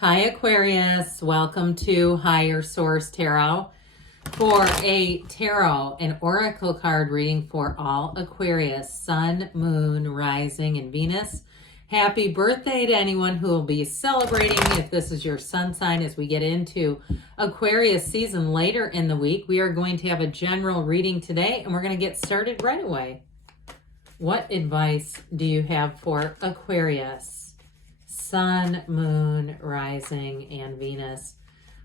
Hi Aquarius, welcome to Higher Source Tarot for a tarot and oracle card reading for all Aquarius, Sun, Moon, Rising, and Venus. Happy birthday to anyone who will be celebrating if this is your sun sign. As we get into Aquarius season later in the week, we are going to have a general reading today and we're going to get started right away. What advice do you have for Aquarius? Sun, Moon, Rising, and Venus.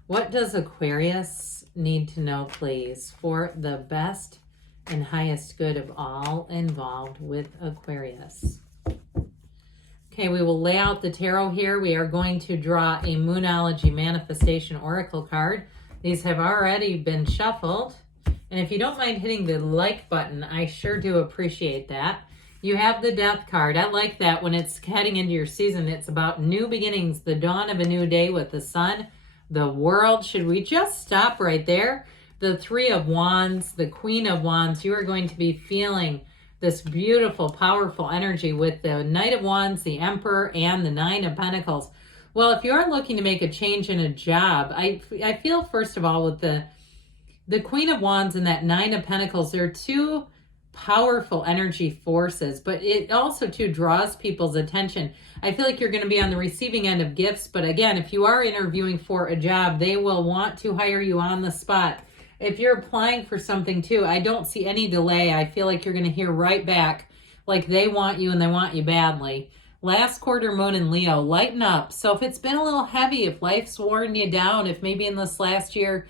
What does Aquarius need to know, please, for the best and highest good of all involved with Aquarius? Okay, we will lay out the tarot here. We are going to draw a Moonology Manifestation Oracle card. These have already been shuffled. And if you don't mind hitting the like button, I sure do appreciate that. You have the Death card. I like that when it's heading into your season. It's about new beginnings, the dawn of a new day with the sun, the world. Should we just stop right there? The Three of Wands, the Queen of Wands. You are going to be feeling this beautiful, powerful energy with the Knight of Wands, the Emperor, and the Nine of Pentacles. Well, if you're looking to make a change in a job, I feel, first of all, with the Queen of Wands and that Nine of Pentacles, they're two powerful energy forces, but it also too draws people's attention. I feel like you're going to be on the receiving end of gifts, but again, if you are interviewing for a job, they will want to hire you on the spot. If you're applying for something too, I don't see any delay. I feel like you're going to hear right back, like they want you and they want you badly. Last quarter moon in Leo, lighten up. So if it's been a little heavy, if life's worn you down, if maybe in this last year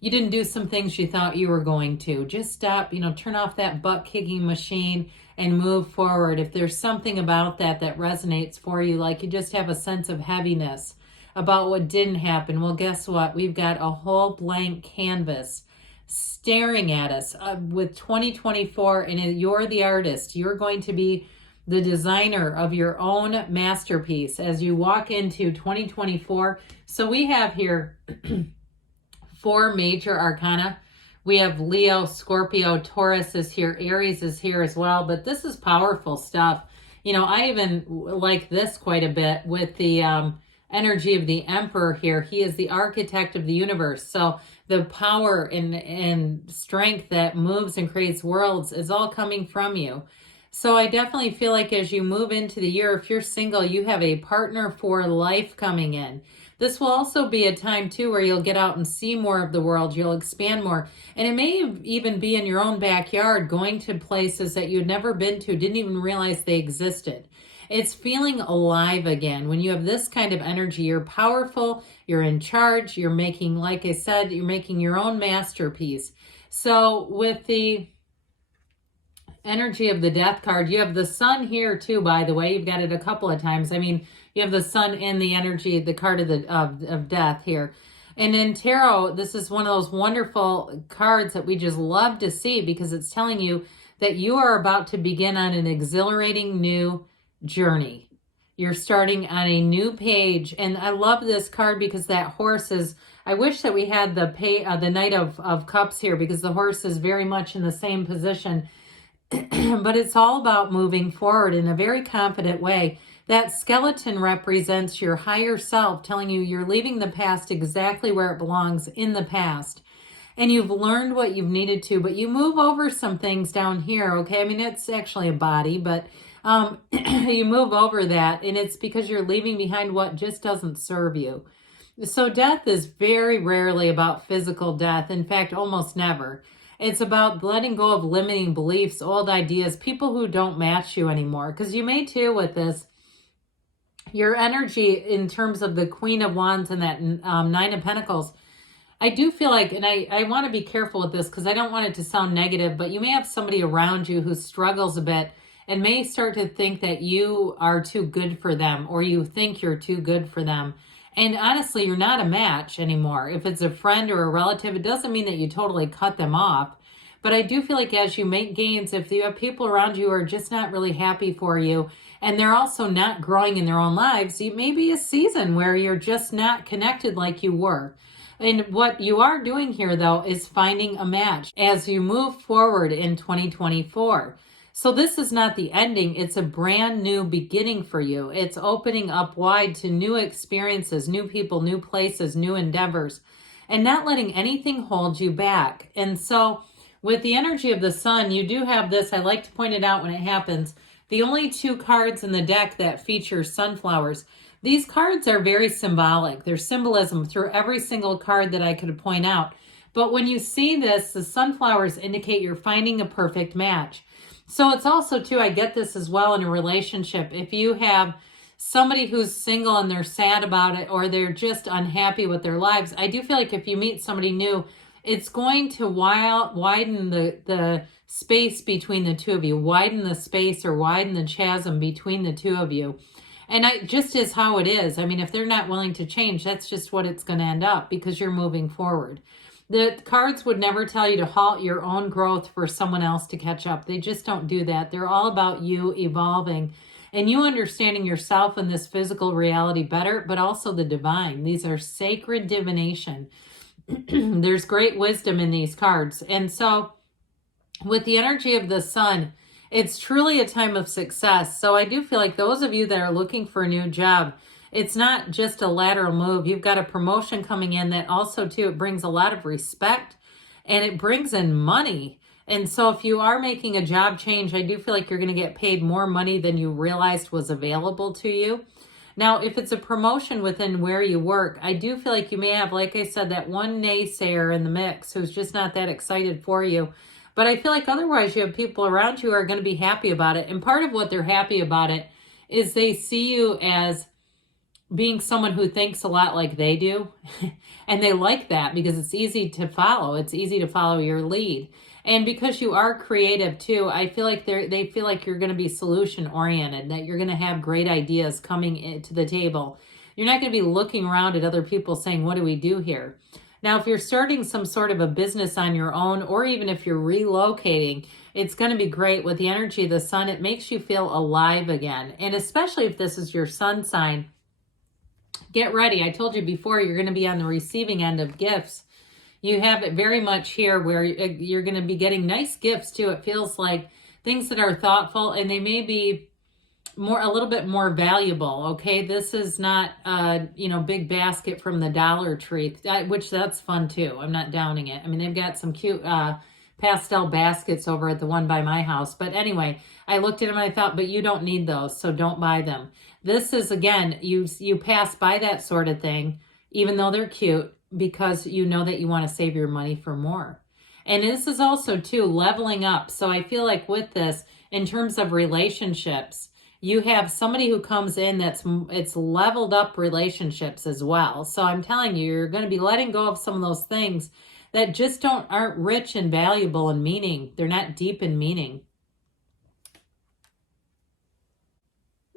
you didn't do some things you thought you were going to, just stop, turn off that butt-kicking machine and move forward. If there's something about that resonates for you, like you just have a sense of heaviness about what didn't happen, well, guess what? We've got a whole blank canvas staring at us with 2024, and you're the artist. You're going to be the designer of your own masterpiece as you walk into 2024. So we have here four major arcana. We have Leo, Scorpio, Taurus is here, Aries is here as well, but this is powerful stuff. I even like this quite a bit with the energy of the Emperor here. He is the architect of the universe. So the power and strength that moves and creates worlds is all coming from you. So I definitely feel like as you move into the year, if you're single, you have a partner for life coming in. This will also be a time too where you'll get out and see more of the world. You'll expand more. And it may even be in your own backyard, going to places that you'd never been to, didn't even realize they existed. It's feeling alive again. When you have this kind of energy, you're powerful, you're in charge, you're making, like I said, you're making your own masterpiece. So with the energy of the Death card, you have the Sun here too, by the way. You've got it a couple of times. I mean, you have the Sun in the energy, the card of death here. And in tarot, this is one of those wonderful cards that we just love to see because it's telling you that you are about to begin on an exhilarating new journey. You're starting on a new page. And I love this card because that horse is, I wish that we had the Knight of Cups here because the horse is very much in the same position. But it's all about moving forward in a very confident way. That skeleton represents your higher self, telling you you're leaving the past exactly where it belongs, in the past. And you've learned what you've needed to, but you move over some things down here, okay? I mean, it's actually a body, but you move over that, and it's because you're leaving behind what just doesn't serve you. So death is very rarely about physical death. In fact, almost never. It's about letting go of limiting beliefs, old ideas, people who don't match you anymore. Because you may too with this, your energy in terms of the Queen of Wands and that Nine of Pentacles, I do feel like, and I want to be careful with this because I don't want it to sound negative, but you may have somebody around you who struggles a bit and may start to think that you are too good for them, or you think you're too good for them. And honestly, you're not a match anymore. If it's a friend or a relative, it doesn't mean that you totally cut them off. But I do feel like as you make gains, if you have people around you who are just not really happy for you, and they're also not growing in their own lives, it may be a season where you're just not connected like you were. And what you are doing here, though, is finding a match as you move forward in 2024. So this is not the ending. It's a brand new beginning for you. It's opening up wide to new experiences, new people, new places, new endeavors, and not letting anything hold you back. And so with the energy of the sun, you do have this. I like to point it out when it happens. The only 2 cards in the deck that feature sunflowers. These cards are very symbolic. There's symbolism through every single card that I could point out. But when you see this, the sunflowers indicate you're finding a perfect match. So it's also, too, I get this as well in a relationship. If you have somebody who's single and they're sad about it, or they're just unhappy with their lives, I do feel like if you meet somebody new, it's going to widen the space between the two of you, widen the space or widen the chasm between the two of you. And just is how it is. I mean, if they're not willing to change, that's just what it's going to end up, because you're moving forward. The cards would never tell you to halt your own growth for someone else to catch up. They just don't do that. They're all about you evolving and you understanding yourself and this physical reality better, but also the divine. These are sacred divination. There's great wisdom in these cards. And so with the energy of the sun, it's truly a time of success. So I do feel like those of you that are looking for a new job, it's not just a lateral move. You've got a promotion coming in that also, too, it brings a lot of respect and it brings in money. And so if you are making a job change, I do feel like you're going to get paid more money than you realized was available to you. Now, if it's a promotion within where you work, I do feel like you may have, like I said, that one naysayer in the mix who's just not that excited for you. But I feel like otherwise you have people around you who are going to be happy about it. And part of what they're happy about it is they see you as being someone who thinks a lot like they do. And they like that because it's easy to follow. It's easy to follow your lead. And because you are creative too, I feel like they feel like you're going to be solution oriented, that you're going to have great ideas coming to the table. You're not going to be looking around at other people saying, what do we do here? Now, if you're starting some sort of a business on your own, or even if you're relocating, it's going to be great with the energy of the sun. It makes you feel alive again. And especially if this is your sun sign, get ready. I told you before, you're going to be on the receiving end of gifts. You have it very much here where you're going to be getting nice gifts too. It feels like things that are thoughtful, and they may be a little bit more valuable. Okay. This is not big basket from the Dollar Tree, which that's fun too. I'm not downing it. I mean, they've got some cute, pastel baskets over at the one by my house. But anyway, I looked at them and I thought, but you don't need those, so don't buy them. This is, again, you pass by that sort of thing, even though they're cute, because you know that you want to save your money for more. And this is also, too, leveling up. So I feel like with this, in terms of relationships, you have somebody who comes in it's leveled up relationships as well. So I'm telling you, you're going to be letting go of some of those things that just aren't rich and valuable in meaning. They're not deep in meaning.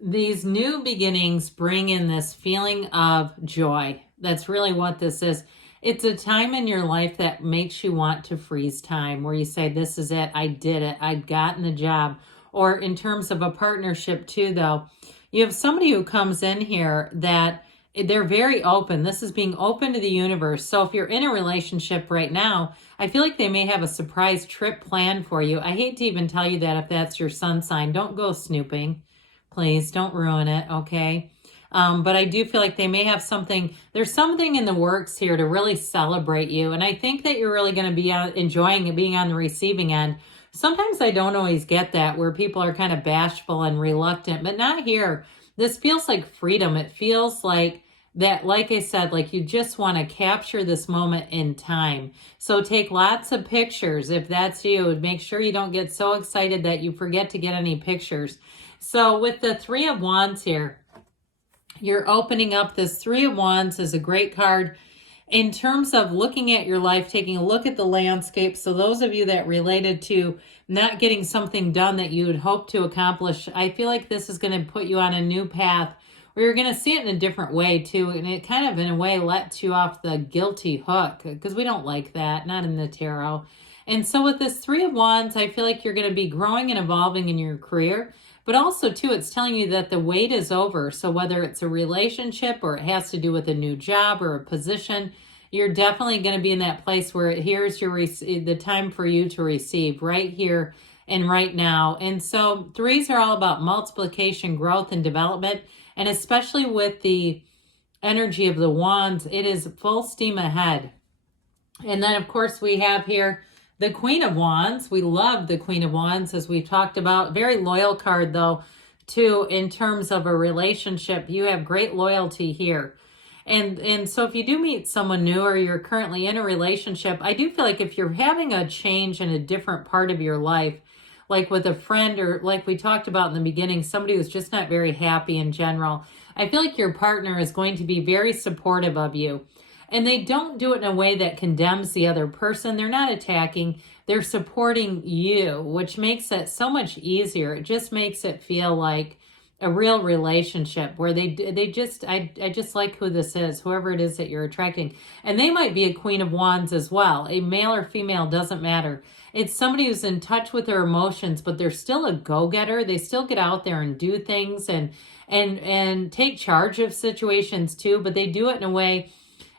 These new beginnings bring in this feeling of joy. That's really what this is. It's a time in your life that makes you want to freeze time, where you say, this is it, I did it, I've gotten the job. Or in terms of a partnership too, though, you have somebody who comes in here that they're very open. This is being open to the universe. So if you're in a relationship right now, I feel like they may have a surprise trip planned for you. I hate to even tell you that if that's your sun sign. Don't go snooping. Please don't ruin it, okay? But I do feel like they may have there's something in the works here to really celebrate you. And I think that you're really going to be enjoying it, being on the receiving end. Sometimes I don't always get that, where people are kind of bashful and reluctant, but not here. This feels like freedom. It feels like that, like I said, like you just want to capture this moment in time. So take lots of pictures if that's you. Make sure you don't get so excited that you forget to get any pictures. So with the 3 of Wands here, you're opening up. This 3 of Wands is a great card in terms of looking at your life, taking a look at the landscape. So those of you that related to not getting something done that you would hope to accomplish, I feel like this is going to put you on a new path where you're going to see it in a different way too. And it kind of, in a way, lets you off the guilty hook, because we don't like that, not in the tarot. And so with this 3 of Wands, I feel like you're going to be growing and evolving in your career. But also, too, it's telling you that the wait is over. So whether it's a relationship or it has to do with a new job or a position, you're definitely going to be in that place where here's the time for you to receive right here and right now. And so threes are all about multiplication, growth, and development. And especially with the energy of the wands, it is full steam ahead. And then, of course, we have here the Queen of Wands. We love the Queen of Wands, as we've talked about. Very loyal card, though, too, in terms of a relationship. You have great loyalty here. And so if you do meet someone new or you're currently in a relationship, I do feel like if you're having a change in a different part of your life, like with a friend or like we talked about in the beginning, somebody who's just not very happy in general, I feel like your partner is going to be very supportive of you. And they don't do it in a way that condemns the other person. They're not attacking. They're supporting you, which makes it so much easier. It just makes it feel like a real relationship where I just like who this is, whoever it is that you're attracting. And they might be a Queen of Wands as well. A male or female, doesn't matter. It's somebody who's in touch with their emotions, but they're still a go-getter. They still get out there and do things and take charge of situations too, but they do it in a way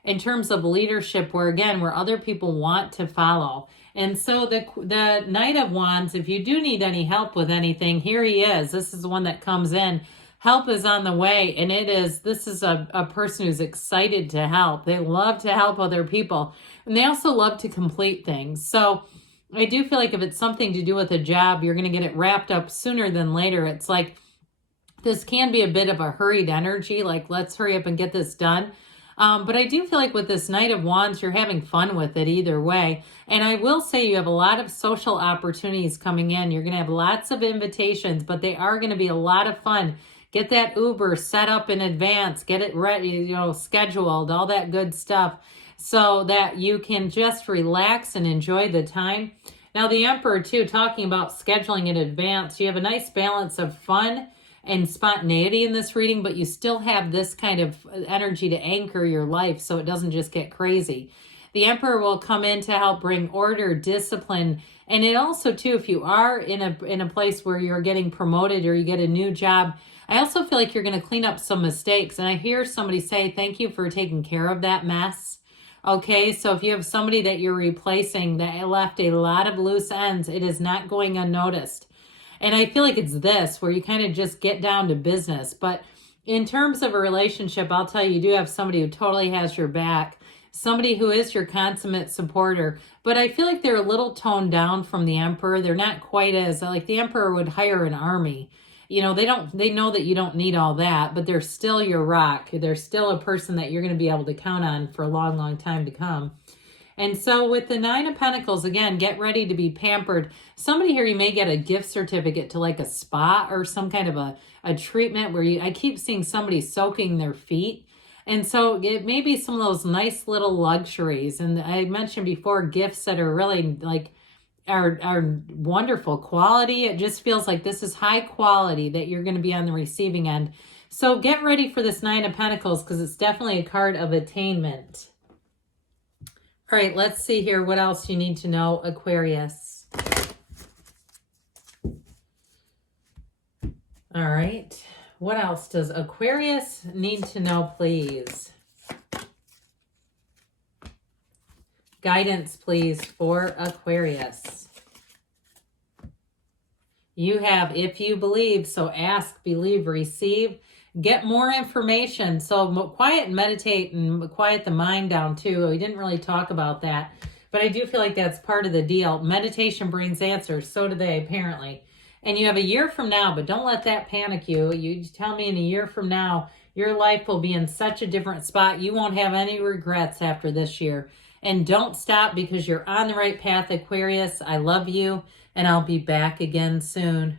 in terms of leadership where, again, where other people want to follow. And so the Knight of Wands, if you do need any help with anything, here he is. This is the one that comes in. Help is on the way. And this is a person who's excited to help. They love to help other people. And they also love to complete things. So I do feel like if it's something to do with a job, you're going to get it wrapped up sooner than later. It's like this can be a bit of a hurried energy, like let's hurry up and get this done. But I do feel like with this Knight of Wands, you're having fun with it either way. And I will say you have a lot of social opportunities coming in. You're going to have lots of invitations, but they are going to be a lot of fun. Get that Uber set up in advance. Get it ready, scheduled, all that good stuff so that you can just relax and enjoy the time. Now, the Emperor, too, talking about scheduling in advance, you have a nice balance of fun and spontaneity in this reading, but you still have this kind of energy to anchor your life so it doesn't just get crazy. The Emperor will come in to help bring order, discipline, and it also, too, if you are in a place where you're getting promoted or you get a new job, I also feel like you're going to clean up some mistakes. And I hear somebody say, thank you for taking care of that mess. Okay, so if you have somebody that you're replacing that left a lot of loose ends, it is not going unnoticed. And I feel like it's this where you kind of just get down to business. But in terms of a relationship, I'll tell you do have somebody who totally has your back, somebody who is your consummate supporter. But I feel like they're a little toned down from the Emperor. They're not quite as, like the Emperor would hire an army. They know that you don't need all that, but they're still your rock. They're still a person that you're going to be able to count on for a long, long time to come. And so with the Nine of Pentacles, again, get ready to be pampered. Somebody here, you may get a gift certificate to like a spa or some kind of a treatment where I keep seeing somebody soaking their feet. And so it may be some of those nice little luxuries. And I mentioned before, gifts that are really like, are wonderful quality. It just feels like this is high quality that you're going to be on the receiving end. So get ready for this Nine of Pentacles because it's definitely a card of attainment. All right, let's see here what else you need to know, Aquarius. All right, what else does Aquarius need to know, please? Guidance, please, for Aquarius. You have, if you believe, so ask, believe, receive. Get more information. So quiet and meditate and quiet the mind down too. We didn't really talk about that, but I do feel like that's part of the deal. Meditation brings answers. So do they, apparently. And you have a year from now, but don't let that panic you. You tell me in a year from now, your life will be in such a different spot. You won't have any regrets after this year. And don't stop because you're on the right path, Aquarius. I love you, and I'll be back again soon.